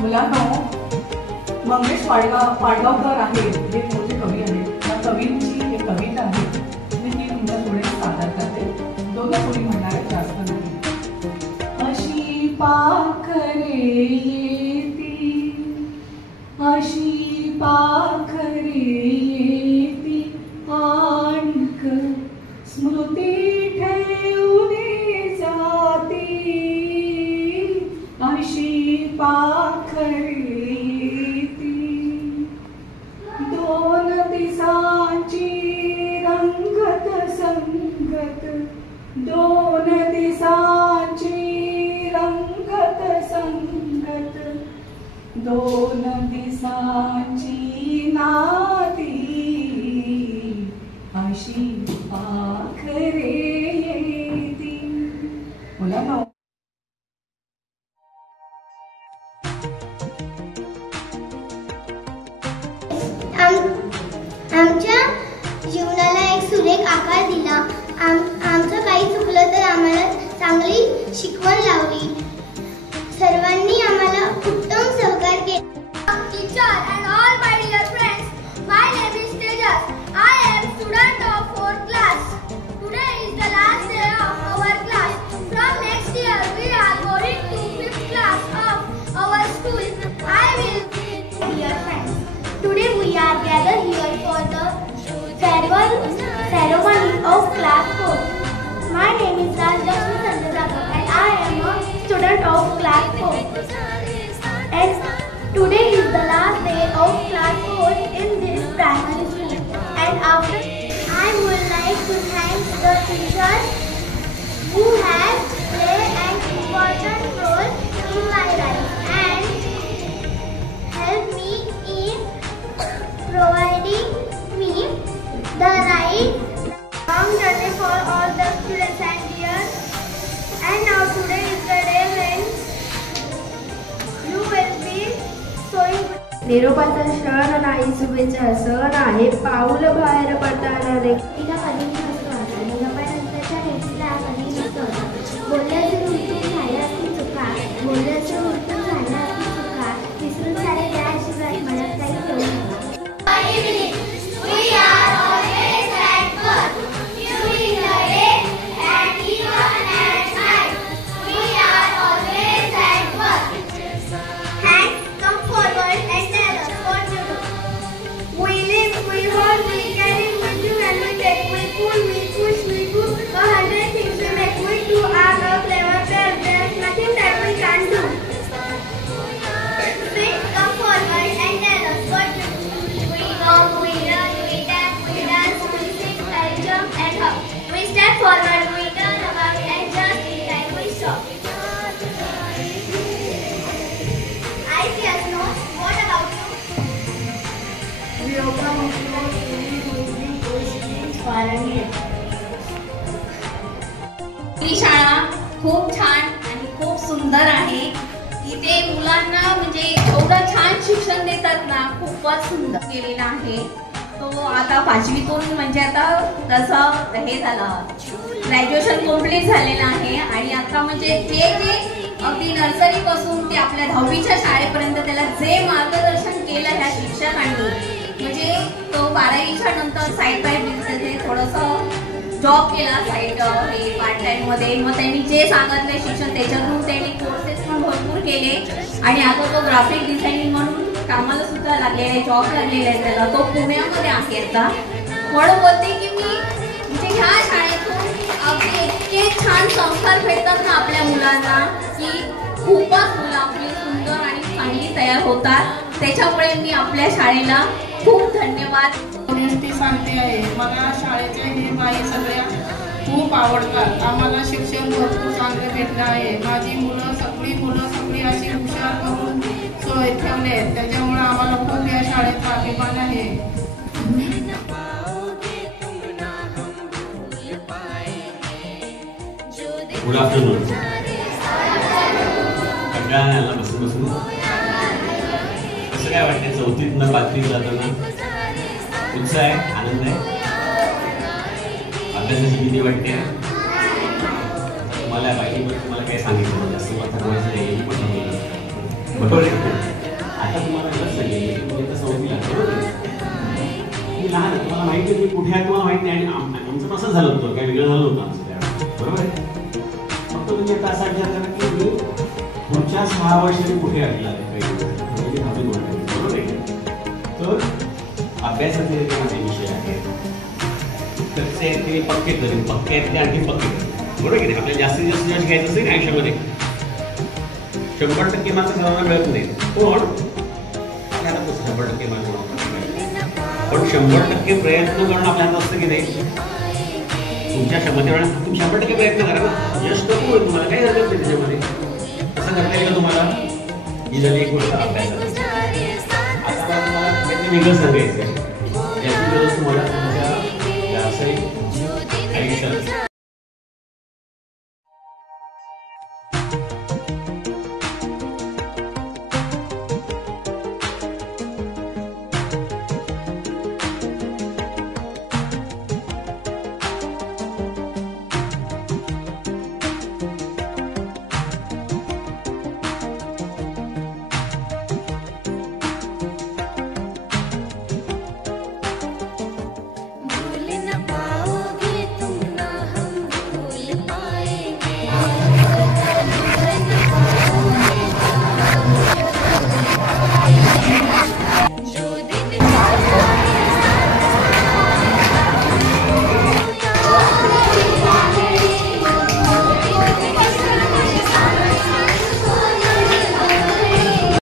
मुलांनो, मंगेश पाडगावकर आहेत जे मोठे कवी आहेत. त्या कवींची एक कविता आहे मी ती तुमच्या पुढे सादर करते. दोघं कोणी म्हणणार आहे, जास्त नाही. अशी पाखरे येती, अशी पाखरे येती, आणिक स्मृती ठेवून जाती. अशी पाखरे येती, दोन दिसांची रंगत संगत, दोन दिसांची रंगत संगत, दोन दिसांची नाती. अशी पाखरे येती. मुलांनो, आमच्या जीवनाला एक सुरेख आकार दिला. आमचं काही चुकलं तर आम्हाला चांगली शिकवण लावली. सर्वांनी आम्हाला उत्तम सहकार केला. Teacher and all my dear friends, my name is Tejas. I am student of 4th class. Today is the last day of our class. From next year we are going to 5th class of our school. I will Dear friends, today we are gathered here for the farewell ceremony of class 4. My name is Rajlakshmi Sanjay and I am a student of class 4. And today is the last day of class 4 in this primary school. And after, I would like to thank the teachers who have played an important role in my life and helped me in providing me the right long journey for all the students and years. And now today is the day when you will be showing. निरोपाचा क्षण नाही, शुभेच्छा सण आहे, पाऊल बाहेर पडताना रे. तिला कधी नसतो आता, निरोपानंतरच्या भेटीला कधी नसतो आता. बोलल्याचं उलटून झालं असती चुका, बोलल्याचं उलटून झालं असती चुका. विसरून झाले त्या आशीर्वाद मनात काही ठेवू नका. We are always at work, during the day and even at night. We are always at work. Hands come forward and tell us what to do. We live, we work, we carry, we do and we take, we pull, we push, we do 100 things we make. We do are the clever players. There's nothing that we can't do. Feet come forward and tell us what to do. We walk, we run, we tap, we dance, we sing and jump and hop. We step forward, we turn about and just in time we stop. I see us know. What about you? ही शाळा खूप छान आणि खूप सुंदर आहे. इथे मुलांना म्हणजे एवढं छान शिक्षण देतात ना, खूपच सुंदर केलेला आहे. तो आता 5वीतून म्हणजे आता तसं हे झालं, ग्रॅज्युएशन कम्प्लीट झालेलं आहे. आणि आता म्हणजे ते जे अगदी नर्सरी पासून ते आपल्या 10वीच्या शाळेपर्यंत त्याला जे मार्गदर्शन केलं ह्या शिक्षकांनी, म्हणजे तो 12वीच्या नंतर साईड बाय बिझनेस थोडंसं जॉब केला साईड हे पार्ट टाइम मध्ये. मग त्यांनी जे सांगितले शिक्षण त्याच्यातून त्यांनी कोर्सेस पण भरपूर केले आणि आता तो ग्राफिक डिझायनिंग म्हणून कामाला सुद्धा लागलेला आहे, जॉब लागलेला आहे त्याला. तो पुण्यामध्ये आहे आता. म्हणून बोलते की मी म्हणजे ह्या शाळेतून अगदी इतके छान संस्कार भेटतात ना आपल्या मुलांना की खूपच मुलं आपली सुंदर आणि चांगली तयार होतात. त्याच्यामुळे मी आपल्या शाळेला खूप धन्यवाद सांगते आहे. मला शाळेच्या हे बाई सगळ्या खूप आवडतात. आम्हाला शिक्षण भरपूर चांगलं भेटलं आहे. माझी मुलं सगळी अशी हुशार करून सोय ठेवले आहेत. त्याच्यामुळे आम्हाला खूप या शाळेचा अभिमान आहे. Good afternoon. सगळ्यांना बसून कसं काय वाटते? 4थीतनं 5वीत जाताना उत्साह आहे, आनंद आहे, अभ्यासाची भीती वाटते. मला बाकी तुम्हाला काय सांगितलं जास्त थकवायचं नाही, बरोबर आहे. कुठे आहे तुम्हाला माहित नाही, आणि आमचं कसं झालं होतं, काय वेगळं झालं होतं आमचं त्यावेळेस, बरोबर आहे. फक्त तुम्ही आता असा विचार करा की मी पुढच्या 6 वर्षांनी कुठे अडला आहे, बरोबर आहे. तर अभ्यासाचे जे विषय आहेत कच्चे आहेत ते पक्के करेन, पक्के आहेत ते आणखी पक्के करेन, बरोबर की नाही. आपल्याला जास्तीत जास्त यश घ्यायचं असेल आयुष्यामध्ये 100% मात्र सर्वांना मिळत नाही, पण 100% मात्र पण 100% प्रयत्न करणं आपल्या हातात असतं की नाही. तुमच्या क्षमतेवर तुम्ही 100% प्रयत्न करा ना, यश कमी होईल तुम्हाला, काही हरकत नाही त्याच्यामध्ये. कसं करता येईल का तुम्हाला? ही झाली एक गोष्ट अभ्यासाची. आता तुम्हाला काहीतरी वेगळं सांगायचं आहे, याची गरज तुम्हाला